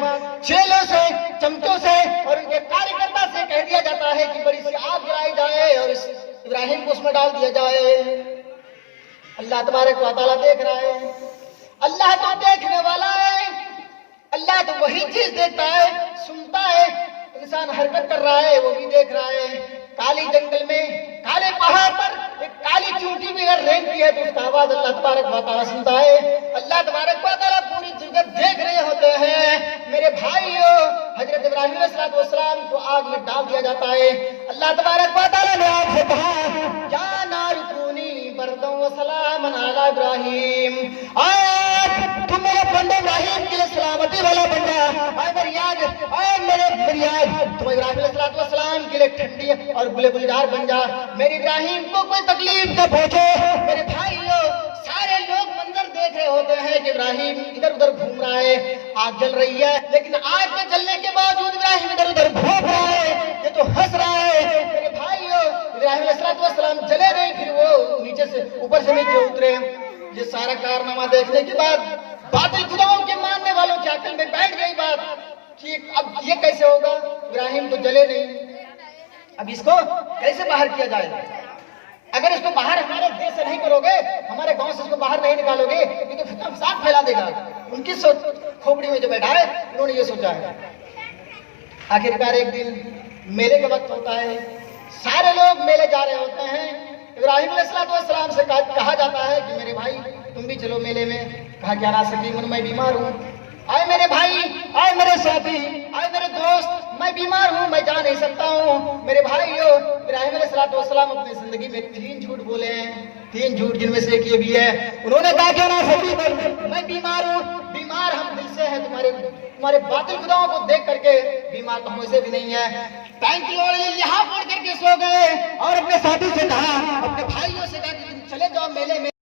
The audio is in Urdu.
بعد چیلوں سے, چمچوں سے اور ان کے کارکرتا سے کہہ دیا جاتا ہے کہ بڑی سی آگ جلائی جائے اور اس ابراہیم کو اس میں ڈال دیا جائے. اللہ تبارک و تعالیٰ دیکھ رہا ہے. اللہ تو دیکھنے والا ہے, اللہ تو وہی چیز دیکھتا ہے, سنتا ہے. انسان حرکت کر رہا ہے وہ بھی دیکھ رہا ہے. کالی جنگل میں, کالے پہاڑ پر ایک کالی چونٹی بھی اگر رینگتی ہے تو اس کا آواز اللہ تبارک و تعالیٰ سنتا ہے. اللہ تبارک و تعالیٰ پوری جگت دیکھ رہے ہوتے ہیں. میرے بھائیو, حضرت ابراہیم علیہ السلام کو آگ میں ڈال دیا جاتا ہے. اللہ تبارک و تعالیٰ نے آگ سے کہا یا نار کونی برداً و سلاما علی ابراہیم. آج تم میرے بندے ابراہیم کے لیے سلامتی والا بن جا. اے میری آگ, اے میری آگ, تم ابراہیم علیہ السلام کے لیے ٹھنڈی اور گلے گلزار بن جا. میری ابراہیم کو کوئی تکلیف نہ پہنچے. میرے بھائیو, سارے لوگ منظر دیکھ رہے ہوتے ہیں کہ ابراہیم ادھر ادھر گھوم رہا ہے, آگ جل رہی ہے, لیکن آگ کے جلنے کے باوجود ابراہیم ادھر ادھر گھوم رہا ہے, یہ تو ہنس رہا ہے. میرے بھائیو, ابراہیم علیہ السلام جلے نہیں, پھر وہ نیچے سے اوپر سے نیچے اترے. یہ سارا کارنامہ دیکھنے کے بعد باطل خداؤں کے ماننے والوں کی عقل میں بیٹھ گئی بات کہ اب یہ کیسے ہوگا, ابراہیم تو جلے نہیں, اب اس کو کیسے باہر کیا جائے. اگر اس کو باہر ہمارے دیش سے نہیں کرو گے, ہمارے گاؤں سے اس کو باہر نہیں نکالو گے, یہ تو فتنہ فساد پھیلا دے گا. ان کی سوچ کھوپڑی میں جو بیٹھا ہے انہوں نے یہ سوچا ہے. آخرکار ایک دن میلے کا وقت ہوتا ہے, سارے لوگ میلے جا رہے ہوتے ہیں. ابراہیم علیہ السلام سے کہا جاتا ہے کہ میرے بھائی تم بھی چلو میلے میں. کہا کیا لا سکیم, میں بیمار ہوں. آئے میرے بھائی, آئے میرے ساتھی, آئے میرے دوست, میں بیمار ہوں, میں جا نہیں سکتا ہوں. میرے بھائیو, ابراہیم علیہ السلام اپنی زندگی میں 3 جھوٹ بولے ہیں, 3 جھوٹ جن میں سے ایک یہ بھی ہے. انہوں نے کہا کہ نا سکیم, میں بیمار ہوں. بیمار ہم دل سے ہیں, تمہارے باطل خداؤں کو دیکھ کر کے بیمار تو ہم سے بھی نہیں ہے. ٹینکی یہاں پڑ کر کے سو گئے اور اپنے ساتھی سے کہا